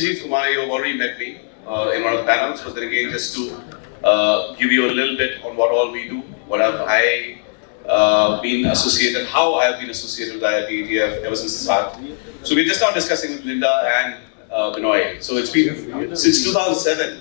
Sanjeev Kumar, you have already met me in one of the panels, but then again, just to give you a little bit on what all we do, what have I been associated, how I have been associated with IPID ever since the start. So we're just now discussing with Linda and Binoy. So it's been since 2007,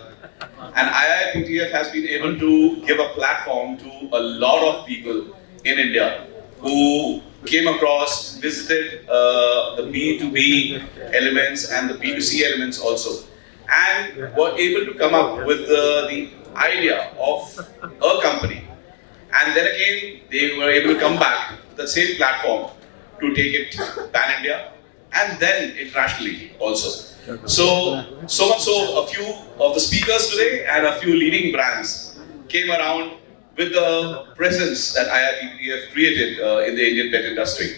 and IIPTF has been able to give a platform to a lot of people in India who came across, visited the B2B elements and the B2C elements also, and were able to come up with the idea of a company. And then again, they were able to come back to the same platform to take it pan-India and then internationally also. So much so, a few of the speakers today and a few leading brands came around with the presence that IIPTF created in the Indian pet industry.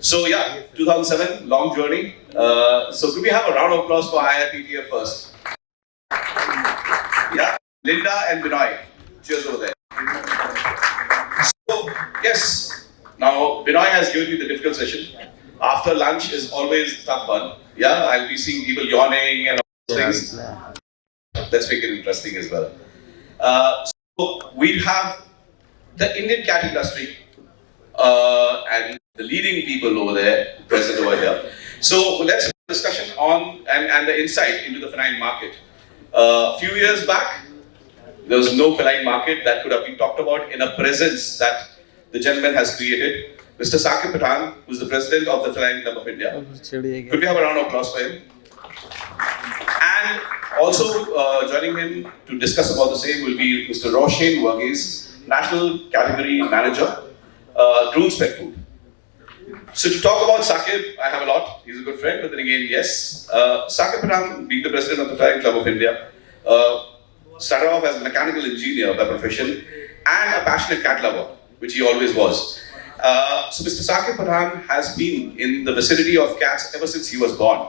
So yeah, 2007, long journey. So could we have a round of applause for IIPTF first? Yeah, Linda and Binoy, cheers over there. So yes, now Binoy has given me the difficult session. After lunch is always tough fun. Yeah, I'll be seeing people yawning and all those things. Let's make it interesting as well. So we have the Indian cat industry and the leading people over there, present over here. So let's have a discussion on and the insight into the feline market. A few years back, there was no feline market that could have been talked about in a presence that the gentleman has created. Mr. SAQUIB PATHAN, who is the president of the Feline Club of India. Could we have a round of applause for him? And also joining him to discuss about the same will be Mr. ROSHEN, VARGHESE, National Category Manager, Rules Pet Food. So to talk about SAQUIB, I have a lot. He's a good friend, but then again, yes. SAQUIB PATHAN, being the president of the Feline Club of India, started off as a mechanical engineer by profession and a passionate cat lover, which he always was. So Mr. SAQUIB PATHAN has been in the vicinity of cats ever since he was born.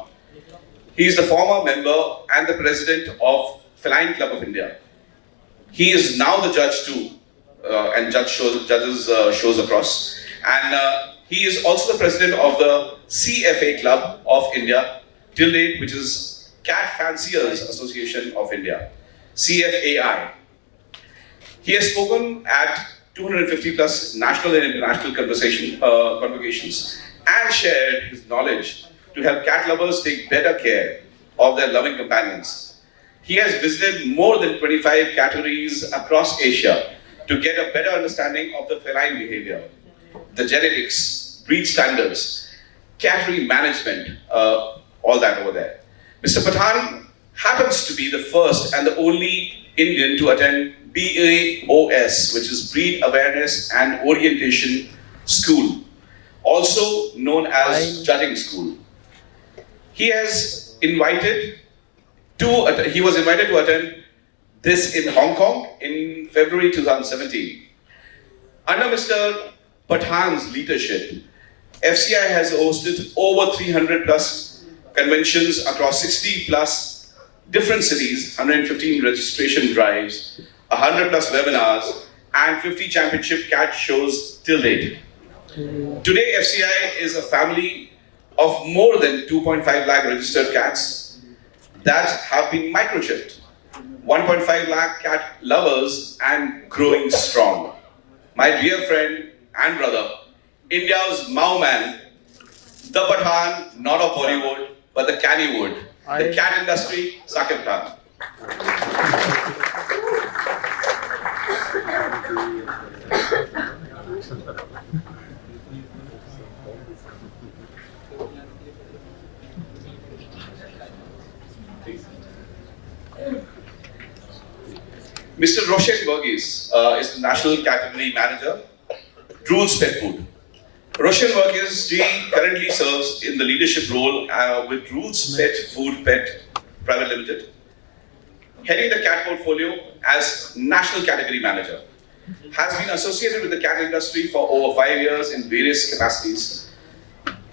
He is the former member and the president of Feline Club of India. He is now the judge too, and judges shows across. And he is also the president of the CFA Club of India till date, which is Cat Fanciers Association of India, CFAI. He has spoken at 250 plus national and international convocations and shared his knowledge to help cat lovers take better care of their loving companions. He has visited more than 25 categories across Asia to get a better understanding of the feline behavior, the genetics, breed standards, category management, all that over there. Mr. PATHAN happens to be the first and the only Indian to attend BAOS, which is Breed Awareness and Orientation School, also known as Judging School. He was invited to attend this in Hong Kong in February 2017. Under Mr. PATHAN's leadership, FCI has hosted over 300 plus conventions across 60 plus different cities, 115 registration drives, 100 plus webinars, and 50 championship cat shows till date. Today, FCI is a family of more than 2.5 lakh registered cats that have been microchipped. 1.5 lakh cat lovers and growing strong. My dear friend and brother, India's Mao man, the PATHAN, not of Bollywood, but the Cannywood, the cat industry, SAQUIB PATHAN. Mr. ROSHEN VARGHESE is the National Category Manager, Rules Pet Food. ROSHEN VARGHESE currently serves in the leadership role with Rules Pet Food Private Limited, heading the cat portfolio as National Category Manager. Has been associated with the cat industry for over 5 years in various capacities.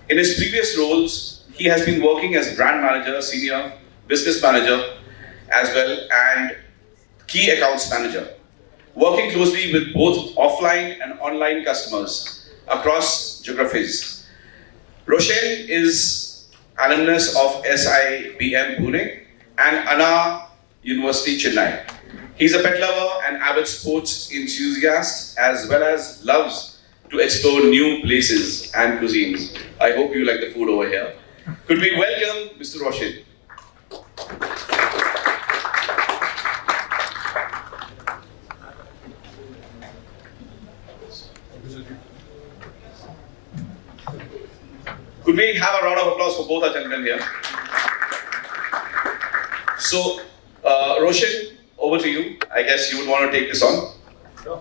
In his previous roles, he has been working as brand manager, senior business manager, as well, and key accounts manager, working closely with both offline and online customers across geographies. ROSHEN is alumnus of SIBM Pune and Anna University Chennai. He's a pet lover and avid sports enthusiast, as well as loves to explore new places and cuisines. I hope you like the food over here. Could we welcome Mr. ROSHEN? Could we have a round of applause for both our gentlemen here? So, ROSHEN, over to you. I guess you would want to take this on. Sure.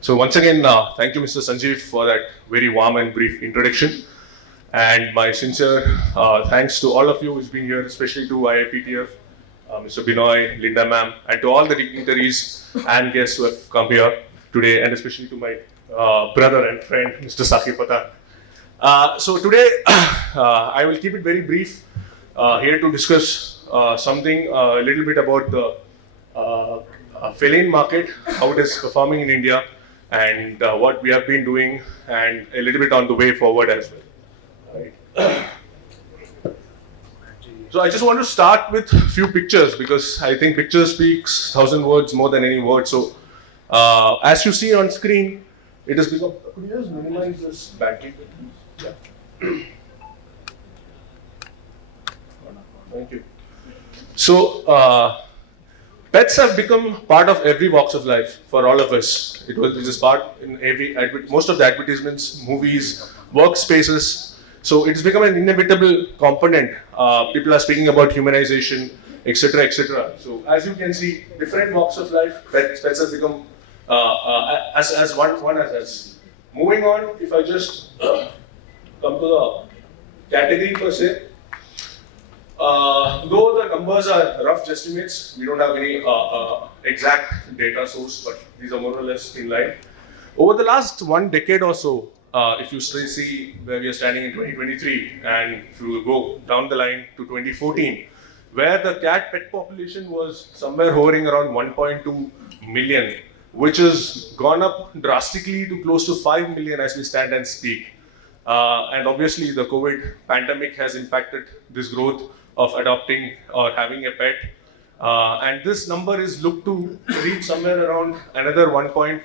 So once again, thank you, Mr. Sanjeev, for that very warm and brief introduction. And my sincere thanks to all of you who's been here, especially to IPTF, Mr. Binoy, Linda ma'am, and to all the dignitaries and guests who have come here today, and especially to my brother and friend, Mr. SAQUIB PATHAN. So today, I will keep it very brief, here to discuss something a little bit about the feline market, how it is performing in India, and what we have been doing, and a little bit on the way forward as well. Right. So I just want to start with a few pictures, because I think picture speaks 1,000 words more than any word. So as you see on screen, it has become. Could you just minimize this battery? Yeah. Thank you. So pets have become part of every walks of life for all of us. It is part in most of the advertisements, movies, workspaces. So it's become an inevitable component. People are speaking about humanization, etc., etc. So as you can see, different walks of life, pets have become as one as us. Moving on, if I just come to the category per se. Though the numbers are rough estimates, we don't have any exact data source, but these are more or less in line. Over the last 1 decade or so, if you still see where we are standing in 2023, and if you go down the line to 2014, where the cat pet population was somewhere hovering around 1.2 million, which has gone up drastically to close to 5 million as we stand and speak. And obviously the COVID pandemic has impacted this growth of adopting or having a pet. And this number is looked to reach somewhere around another 1.5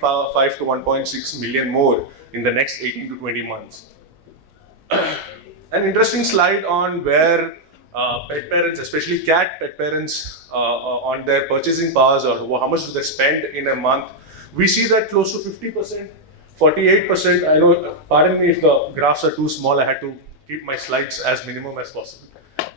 to 1.6 million more in the next 18 to 20 months. An interesting slide on where pet parents, especially cat pet parents, on their purchasing powers, or how much do they spend in a month. We see that close to 50%, 48%. I know, pardon me if the graphs are too small, I had to keep my slides as minimum as possible.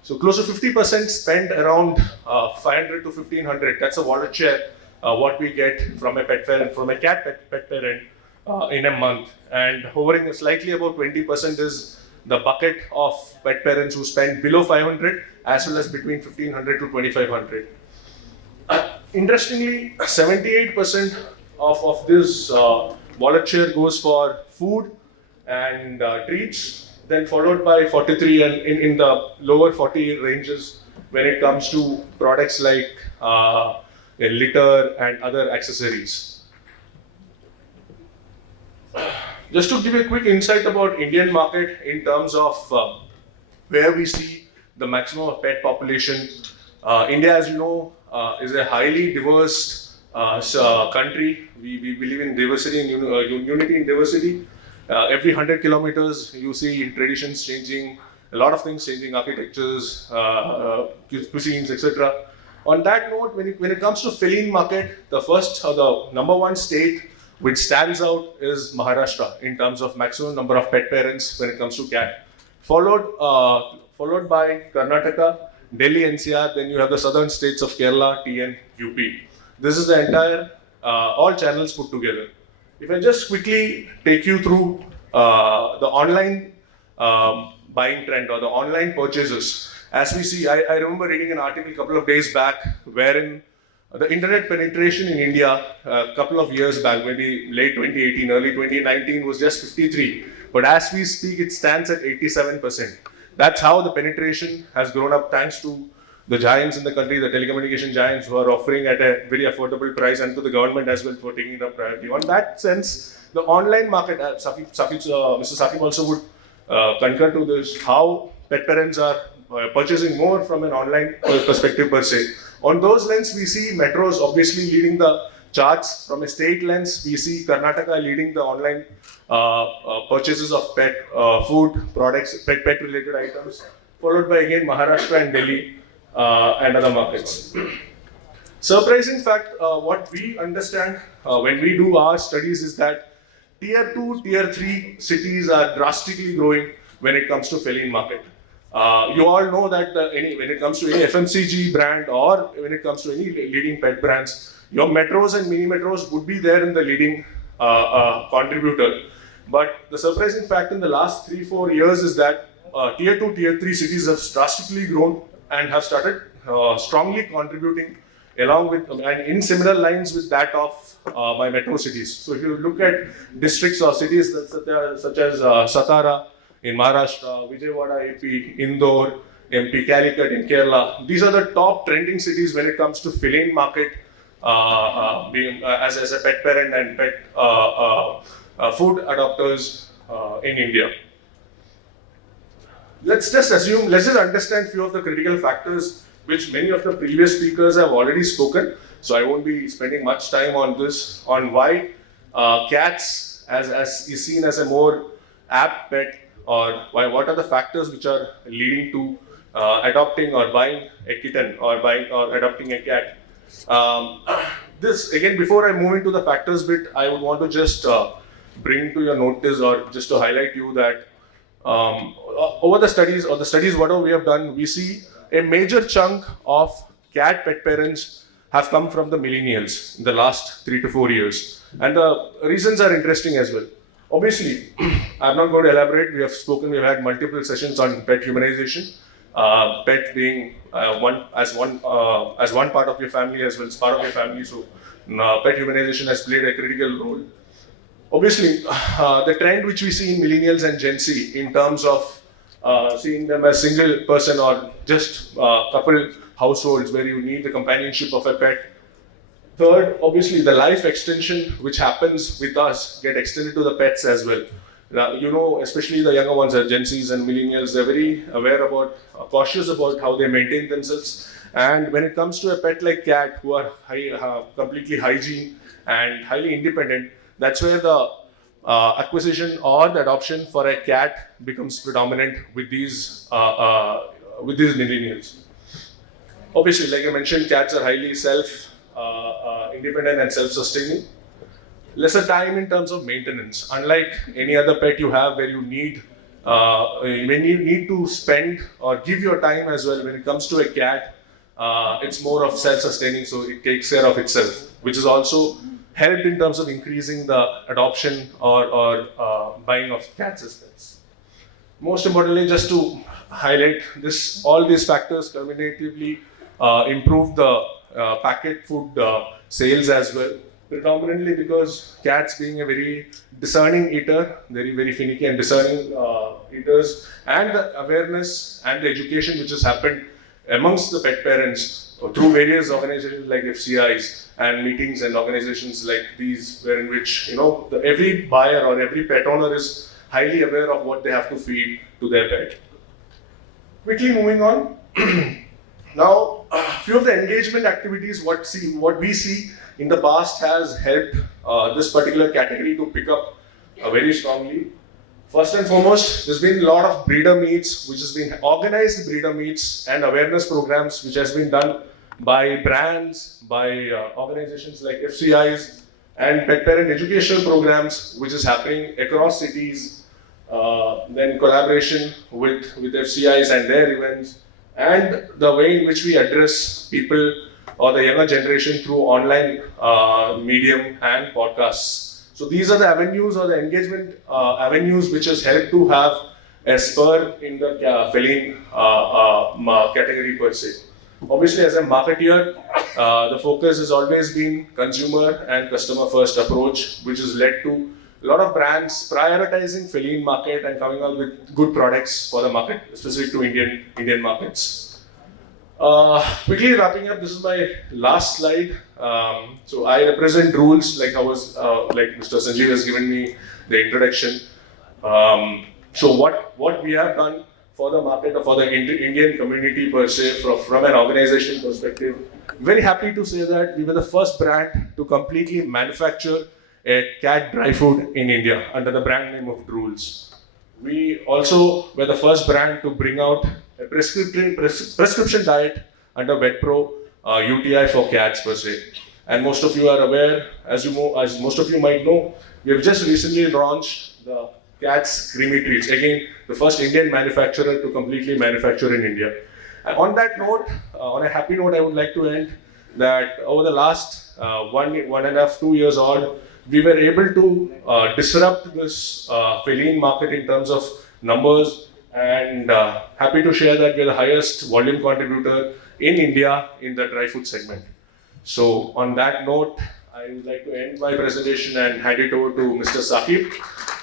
So close to 50% spend around 500 to 1500. That's a wallet share, what we get from a pet parent, from a cat pet parent in a month. And hovering slightly about 20% is the bucket of pet parents who spend below 500, as well as between 1500 to 2500. Interestingly, 78% of this wallet share goes for food and treats, then followed by 43, and in the lower 40 ranges when it comes to products like litter and other accessories. Just to give a quick insight about Indian market in terms of where we see the maximum of pet population. India, as you know, is a highly diverse country. We believe in diversity and unity in diversity. Every 100 kilometers, you see traditions changing, a lot of things changing, architectures, cuisines, etc. On that note, when it comes to feline market, the first or the number one state which stands out is Maharashtra in terms of maximum number of pet parents when it comes to cat. Followed by Karnataka, Delhi NCR, then you have the southern states of Kerala, TN, UP. This is the entire, all channels put together. If I just quickly take you through the online buying trend or the online purchases. As we see, I remember reading an article a couple of days back wherein the internet penetration in India a couple of years back, maybe late 2018, early 2019 was just 53. But as we speak, it stands at 87%. That's how the penetration has grown up thanks to the giants in the country, the telecommunication giants who are offering at a very affordable price, and to the government as well for taking it up priority. On that sense, the online market, Mr. SAQUIB also would concur to this, how pet parents are purchasing more from an online perspective per se. On those lens, we see metros obviously leading the charts. From a state lens, we see Karnataka leading the online purchases of pet food products, pet related items, followed by again Maharashtra and Delhi and other markets. Surprising fact, what we understand when we do our studies is that tier 2, tier 3 cities are drastically growing when it comes to feline market. You all know that when it comes to any FMCG brand or when it comes to any leading pet brands, your metros and mini metros would be there in the leading contributor. But the surprising fact in the last 3-4 years is that tier 2, tier 3 cities have drastically grown and have started strongly contributing along with and in similar lines with that of my metro cities. So if you look at districts or cities such as Satara in Maharashtra, Vijayawada, AP, Indore, MP, Calicut in Kerala, these are the top trending cities when it comes to feline market as a pet parent and pet food adopters in India. Let's just understand few of the critical factors which many of the previous speakers have already spoken. So I won't be spending much time on this, on why cats is seen as a more apt pet, or what are the factors which are leading to adopting or buying a kitten or adopting a cat. This again, before I move into the factors bit, I would want to just bring to your notice or just to highlight you that over the studies whatever we have done, we see a major chunk of cat pet parents have come from the millennials in the last 3 to 4 years, and the reasons are interesting as well. Obviously, I'm not going to elaborate. We've had multiple sessions on pet humanization, pet being one part of your family as well as part of your family. So, pet humanization has played a critical role. Obviously, the trend which we see in millennials and Gen Z in terms of seeing them as single person or just couple households where you need the companionship of a pet. Third, obviously, the life extension which happens with us get extended to the pets as well. Now, you know, especially the younger ones, Gen Zs and millennials, they're very aware about, cautious about how they maintain themselves. And when it comes to a pet like cat, who are completely hygiene and highly independent, that's where the acquisition or the adoption for a cat becomes predominant with these millennials. Obviously, like I mentioned, cats are highly independent and self-sustaining. Lesser time in terms of maintenance. Unlike any other pet you have where you need to spend or give your time as well, when it comes to a cat, it's more of self-sustaining, so it takes care of itself, which is also helped in terms of increasing the adoption or buying of cats as pets. Most importantly, just to highlight this, all these factors cumulatively improve the packet food sales as well. Predominantly because cats being a very discerning eater, very finicky and discerning eaters, and the awareness and the education which has happened amongst the pet parents through various organizations like FCIs and meetings and organizations like these, where in which every buyer or every pet owner is highly aware of what they have to feed to their pet. Quickly moving on. Now, a few of the engagement activities, what we see in the past has helped this particular category to pick up very strongly. First and foremost, there's been a lot of breeder meets, which has been organized breeder meets and awareness programs, which has been done by brands, by organizations like FCIs, and pet parent educational programs, which is happening across cities. Then collaboration with FCIs and their events, and the way in which we address people or the younger generation through online medium and podcasts. So these are the avenues or the engagement avenues which has helped to have a spur in the feline category per se. Obviously, as a marketeer, the focus has always been consumer and customer first approach, which has led to a lot of brands prioritizing feline market and coming out with good products for the market, specific to Indian markets. Quickly wrapping up, this is my last slide. So I represent rules, like Mr. Sanjeev has given me the introduction. So what we have done for the market or for the Indian community per se, from an organization perspective, very happy to say that we were the first brand to completely manufacture a cat dry food in India under the brand name of Drools. We also were the first brand to bring out a prescription diet under VetPro UTI for cats per se. And most of you are aware, as most of you might know, we have just recently launched the Cat's Creamy Treats. Again, the first Indian manufacturer to completely manufacture in India. And on that note, on a happy note, I would like to end that over the last 1.5, 2 years odd, we were able to disrupt this feline market in terms of numbers, and happy to share that we are the highest volume contributor in India in the dry food segment. So on that note, I would like to end my presentation and hand it over to Mr. SAQUIB,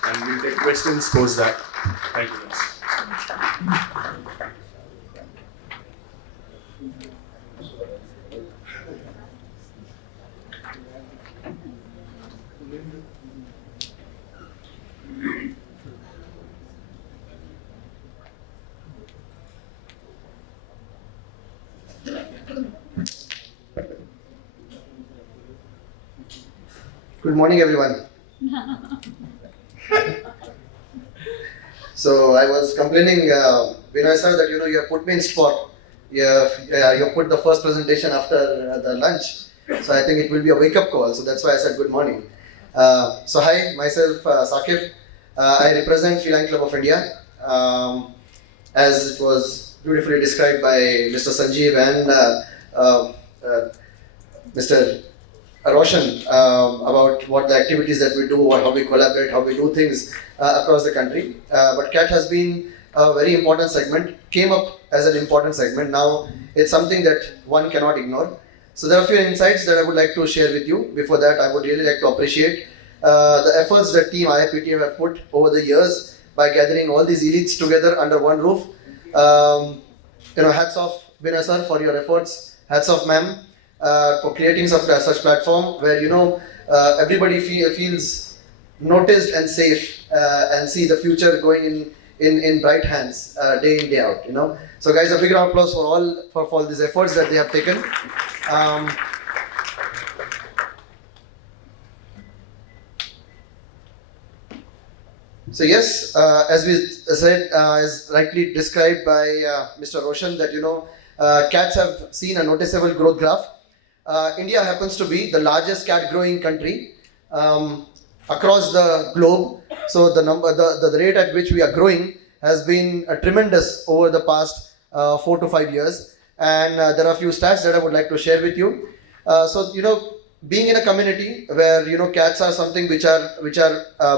and we'll take questions post that. Thank you guys. Good morning, everyone. So I was complaining, Vinay sir, that you have put me in spot. You put the first presentation after the lunch. So I think it will be a wake-up call. So that's why I said good morning. So hi, myself SAQUIB. I represent Feline Club of India. As it was beautifully described by Mr. Sanjeev and Mr. ROSHEN about what the activities that we do, or how we collaborate, how we do things across the country. But CAT has been a very important segment, came up as an important segment. Now it's something that one cannot ignore. So there are a few insights that I would like to share with you. Before that, I would really like to appreciate the efforts that team IPID have put over the years by gathering all these elites together under one roof. Hats off, Vinay sir, for your efforts. Hats off, ma'am, for creating such platform where everybody feels noticed and safe and see the future going in bright hands day in, day out. So guys, a big round of applause for all these efforts that they have taken. So yes, as we said, as rightly described by Mr. ROSHEN, that cats have seen a noticeable growth graph. India happens to be the largest cat growing country across the globe. So the rate at which we are growing has been tremendous over the past 4 to 5 years. And there are a few stats that I would like to share with you. Being in a community where cats are something which are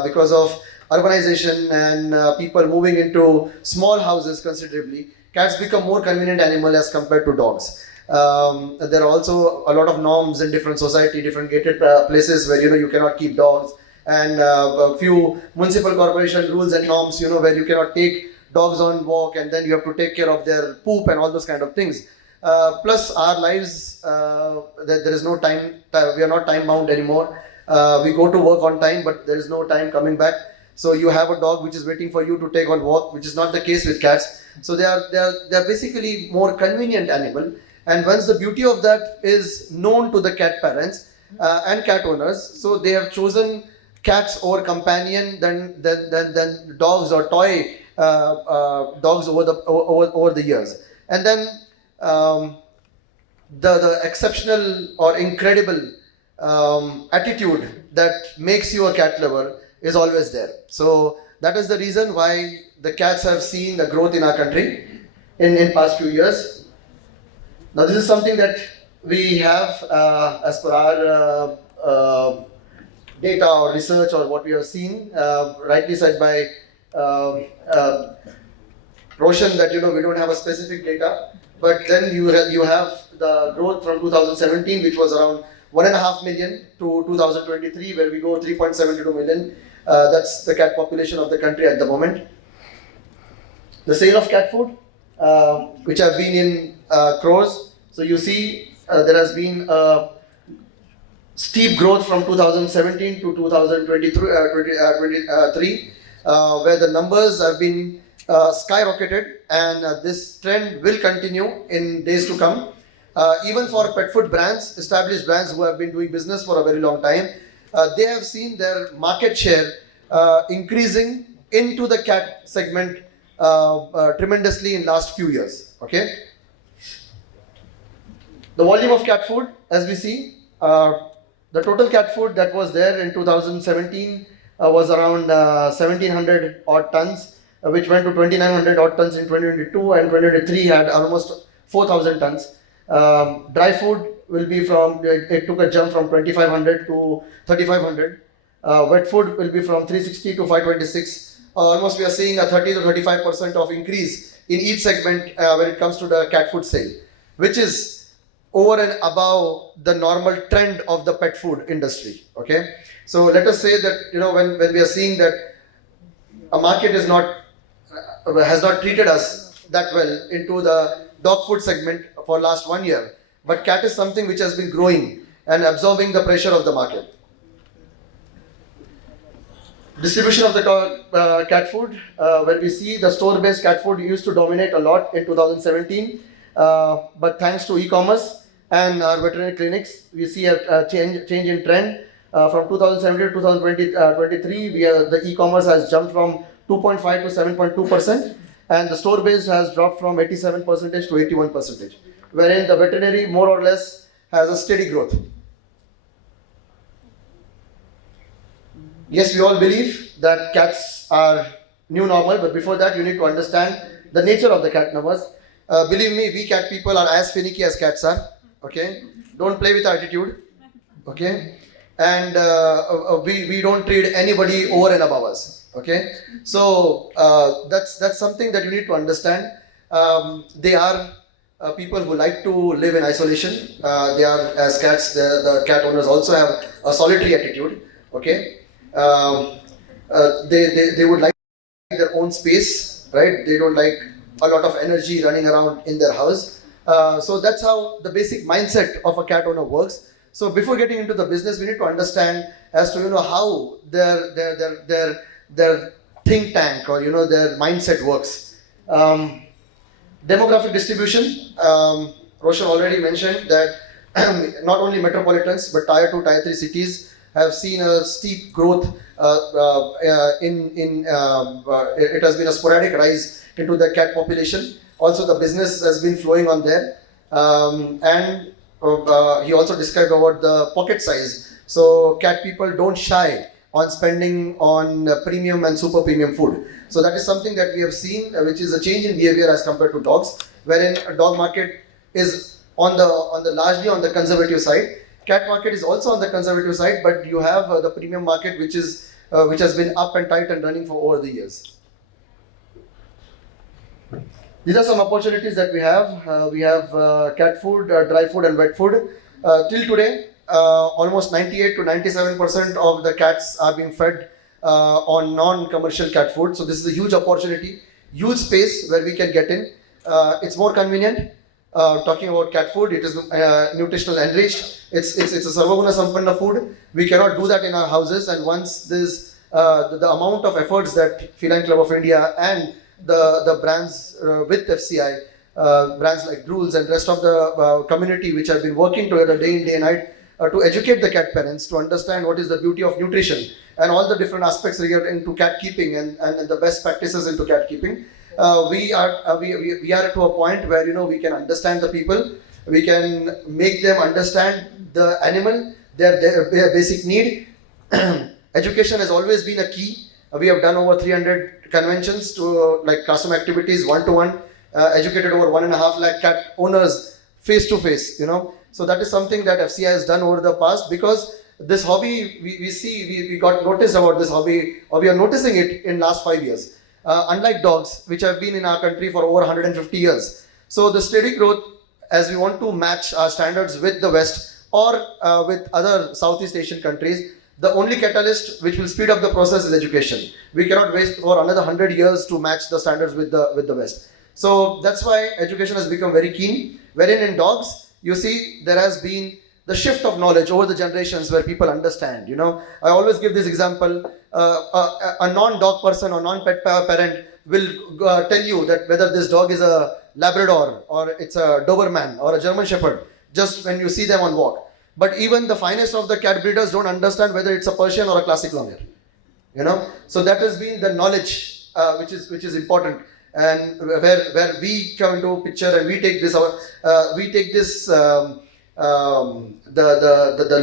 because of urbanization and people moving into small houses considerably, cats become more convenient animal as compared to dogs. There are also a lot of norms in different society, different gated places where you cannot keep dogs, and a few municipal corporation rules and norms where you cannot take dogs on walk, and then you have to take care of their poop and all those kind of things. Plus our lives, there is no time, we are not time bound anymore. We go to work on time, but there is no time coming back. So you have a dog which is waiting for you to take on walk, which is not the case with cats. So they are basically more convenient animal. And once the beauty of that is known to the cat parents and cat owners, so they have chosen cats over companion than dogs or toy dogs over the years. And then the exceptional or incredible attitude that makes you a cat lover is always there. So that is the reason why the cats have seen the growth in our country. in past few years. Now this is something that we have as per our data or research or what we have seen, rightly said by ROSHEN that we don't have a specific data, but then you have the growth from 2017, which was around 1.5 million, to 2023, where we go 3.72 million. That's the cat population of the country at the moment. The sale of cat food, which have been in crores. So you see there has been a steep growth from 2017 to 2023, where the numbers have been skyrocketed, and this trend will continue in days to come. Even for pet food brands, established brands who have been doing business for a very long time, they have seen their market share increasing into the cat segment tremendously in last few years. Okay. The volume of cat food, as we see, the total cat food that was there in 2017 was around 1700 odd tons, which went to 2900 odd tons in 2022, and 2023 had almost 4000 tons. Dry food will be it took a jump from 2500 to 3500. Wet food will be from 360 to 526. Almost we are seeing a 30 to 35% of increase in each segment when it comes to the cat food sale, which is over and above the normal trend of the pet food industry. Okay, so let us say that when we are seeing that a market has not treated us that well into the dog food segment for last 1 year, but cat is something which has been growing and absorbing the pressure of the market. Distribution of the cat food, when we see the store-based cat food used to dominate a lot in 2017, but thanks to e-commerce and our veterinary clinics, we see a change in trend. From 2017 to 2023, the e-commerce has jumped from 2.5 to 7.2%, and the store-based has dropped from 87% to 81%, wherein the veterinary more or less has a steady growth. Yes, we all believe that cats are new normal, but before that, you need to understand the nature of the cat numbers. Believe me, we cat people are as finicky as cats are. Okay, don't play with attitude. Okay, and we don't treat anybody over and above us. Okay, so that's something that you need to understand. They are people who like to live in isolation. They are, as cats, the cat owners also have a solitary attitude. Okay, they would like their own space, right? They don't like a lot of energy running around in their house. So that's how the basic mindset of a cat owner works. So before getting into the business, we need to understand as to how their think tank or their mindset works. Demographic distribution. ROSHEN already mentioned that not only metropolitans but tier 2, tier 3 cities have seen a steep growth. It has been a sporadic rise into the cat population. Also, the business has been flowing on there, and he also described about the pocket size. So, cat people don't shy on spending on premium and super premium food. So, that is something that we have seen, which is a change in behavior as compared to dogs, wherein a dog market is largely on the conservative side. Cat market is also on the conservative side, but you have the premium market, which has been up and tight and running for over the years. These are some opportunities that we have. We have cat food, dry food and wet food. Till today, almost 98 to 97% of the cats are being fed on non-commercial cat food. So this is a huge opportunity, huge space where we can get in. It's more convenient. Talking about cat food, it is nutritional enriched. It's a sarvaguna sampanna food. We cannot do that in our houses. And once this, the amount of efforts that Feline Club of India and the brands with FCI, brands like Drools and rest of the community which have been working together day in, day and night to educate the cat parents to understand what is the beauty of nutrition and all the different aspects related to cat keeping and the best practices into cat keeping. We are to a point where we can understand the people, we can make them understand the animal, their basic need. Education has always been a key. We have done over 300 conventions to like classroom activities, one-to-one, educated over 1.5 lakh cat owners face to face, So that is something that FCI has done over the past, because this hobby, we got noticed about this hobby, or we are noticing it in last 5 years. Unlike dogs, which have been in our country for over 150 years. So the steady growth, as we want to match our standards with the West or with other Southeast Asian countries, the only catalyst which will speed up the process is education. We cannot wait for another 100 years to match the standards with the West. So that's why education has become very keen. Wherein in dogs, you see there has been the shift of knowledge over the generations where people understand. I always give this example. A non-dog person or non-pet parent will tell you that whether this dog is a Labrador or it's a Doberman or a German Shepherd just when you see them on walk. But even the finest of the cat breeders don't understand whether it's a Persian or a classic long hair. So that has been the knowledge which is important, and where we come into picture and we take this the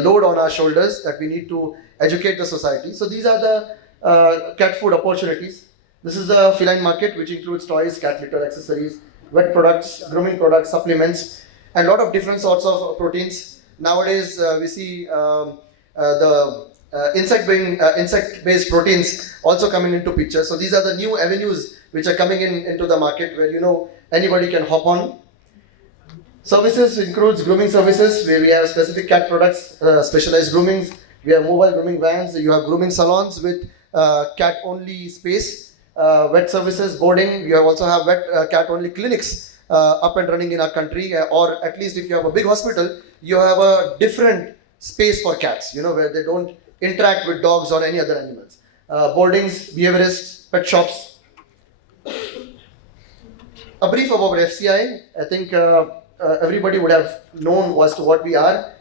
load on our shoulders that we need to educate the society. So these are the cat food opportunities. This is the feline market, which includes toys, cat litter, accessories, wet products, grooming products, supplements, and a lot of different sorts of proteins. Nowadays, we see the insect-based proteins also coming into picture. So these are the new avenues which are coming into the market, where anybody can hop on. Services includes grooming services, where we have specific cat products, specialized groomings. We have mobile grooming vans. You have grooming salons with cat-only space. Vet services, boarding. We also have vet cat-only clinics up and running in our country, or at least if you have a big hospital, you have a different space for cats, where they don't interact with dogs or any other animals. Boardings, behaviorists, pet shops. A brief about FCI. I think everybody would have known as to what we are.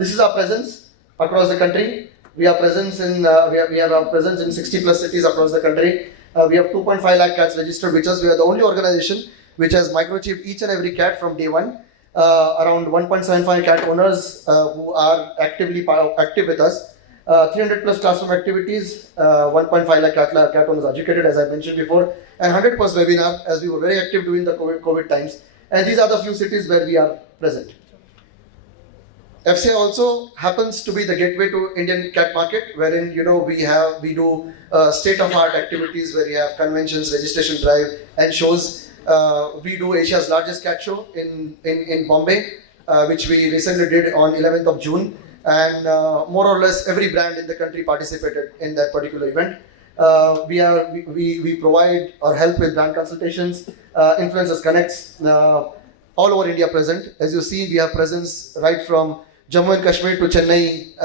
This is our presence across the country. We have presence in we have our presence in 60 plus cities across the country. We have 2.5 lakh cats registered with us. We are the only organization which has microchipped each and every cat from day one. Around 1.75 cat owners who are active with us. 300 plus classroom activities, 1.5 lakh cat owners educated, as I mentioned before, and 100 plus webinar, as we were very active during the COVID times. And these are the few cities where we are present. FCI also happens to be the gateway to Indian cat market, wherein we do state-of-art activities where we have conventions, registration drive, and shows. We do Asia's largest cat show in Bombay, which we recently did on 11th of June, and more or less every brand in the country participated in that particular event. We provide or help with brand consultations, influencers connects, all over India present. As you see, we have presence right from Jammu and Kashmir to Chennai,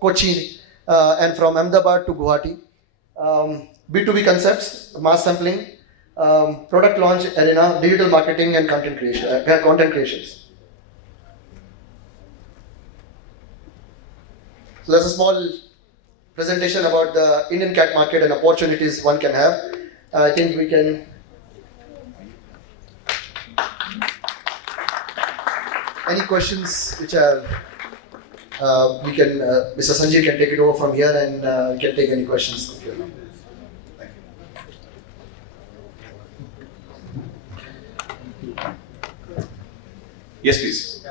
Kochi, and from Ahmedabad to Guwahati. B2B concepts, mass sampling, product launch arena, digital marketing, and content creations. So that's a small presentation about the Indian cat market and opportunities one can have. I think we can. Any questions which are, we can, Mr. Sanjeev can take it over from here, and we can take any questions. Yes, please.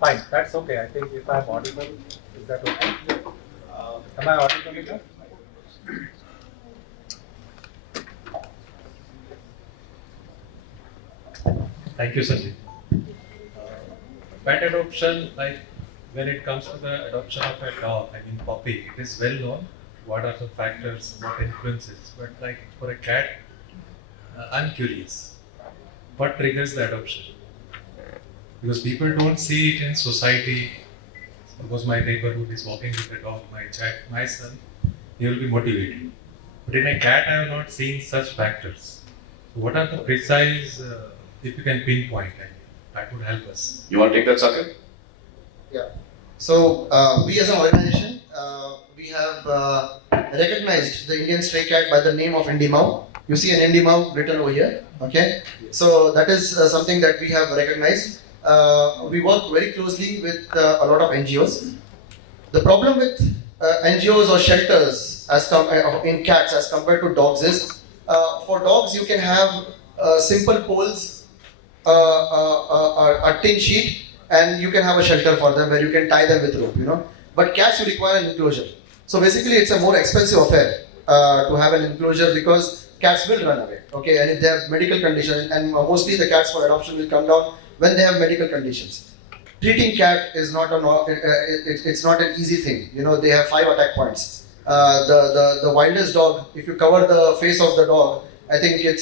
Fine, that's okay. I think if I'm audible, is that okay? Am I audible enough? Thank you, Sanjeev. Pet adoption, like when it comes to the adoption of a dog, I mean puppy, it is well known what are the factors, what influences. But like for a cat, I'm curious, what triggers the adoption? Because people don't see it in society. Suppose my neighborhood is walking with a dog, my son, he will be motivated. But in a cat, I have not seen such factors. So what are the precise, if you can pinpoint, that would help us. You want to take that, Sakib? Yeah. So we as an organization, we have recognized the Indian stray cat by the name of Indimau. You see an Indimau written over here. Okay. So that is something that we have recognized. We work very closely with a lot of NGOs. The problem with NGOs or shelters in cats as compared to dogs is For dogs, you can have simple poles, a tin sheet, and you can have a shelter for them where you can tie them with rope, you know. But cats, you require an enclosure. So basically, it's a more expensive affair to have an enclosure because cats will run away, okay? And if they have medical condition, and mostly the cats for adoption will come down when they have medical conditions. Treating cat is not it's not an easy thing. You know, they have 5 attack points. The wildest dog, if you cover the face of the dog, I think it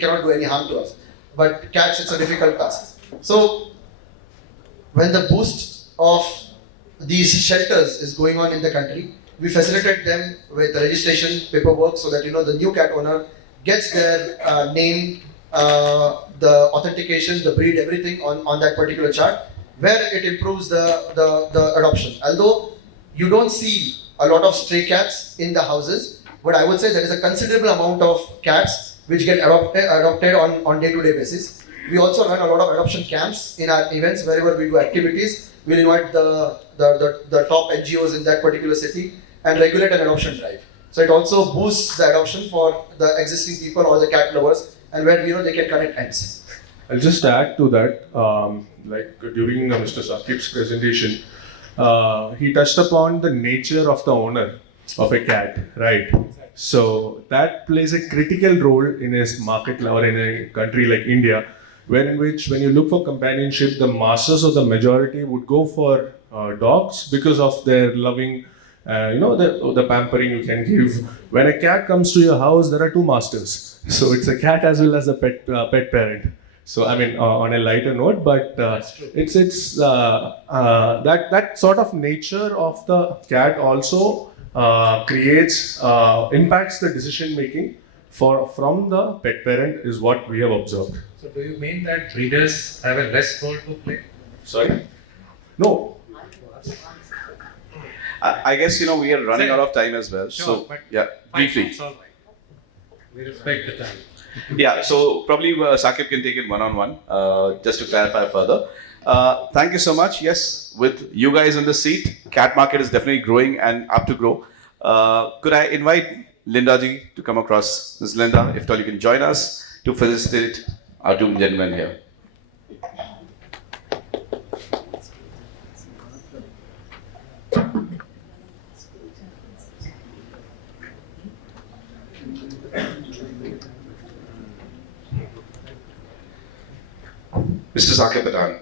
cannot do any harm to us. But cats, it's a difficult task. So when the boost of these shelters is going on in the country, we facilitate them with the registration paperwork so that, you know, the new cat owner gets their name, the authentication, the breed, everything on that particular chart, where it improves the adoption. Although you don't see a lot of stray cats in the houses, but I would say there is a considerable amount of cats which get adopted on day-to-day basis. We also run a lot of adoption camps in our events. Wherever we do activities, we'll invite the top NGOs in that particular city and regulate an adoption drive. So it also boosts the adoption for the existing people or the cat lovers, and where, you know, they can connect ends. I'll just add to that, like during Mr. SAQUIB's presentation, he touched upon the nature of the owner of a cat, right? So that plays a critical role in a market or in a country like India, when you look for companionship, the masses or the majority would go for dogs because of their loving, the pampering you can give. When a cat comes to your house, there are 2 masters. So it's a cat as well as a pet parent. So I mean, on a lighter note, but it's that sort of nature of the cat also impacts the decision making from the pet parent is what we have observed. So do you mean that breeders have a less role to play? Sorry? No. I guess, you know, we are running out of time as well. Sure, So, but yeah, briefly. It's all right. We respect the time. Yeah, so probably SAQUIB can take it one-on-one, just to clarify further. Thank you so much. Yes, with you guys in the seat, cat market is definitely growing and up to grow. Could I invite Linda ji to come across? Ms. Linda, if at all you can join us to facilitate our 2 gentlemen here. Mr. SAQUIB PATHAN.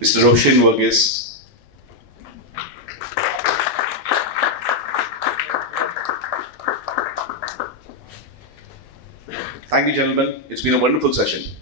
Mr. ROSHEN VARGHESE. Thank you, gentlemen. It's been a wonderful session.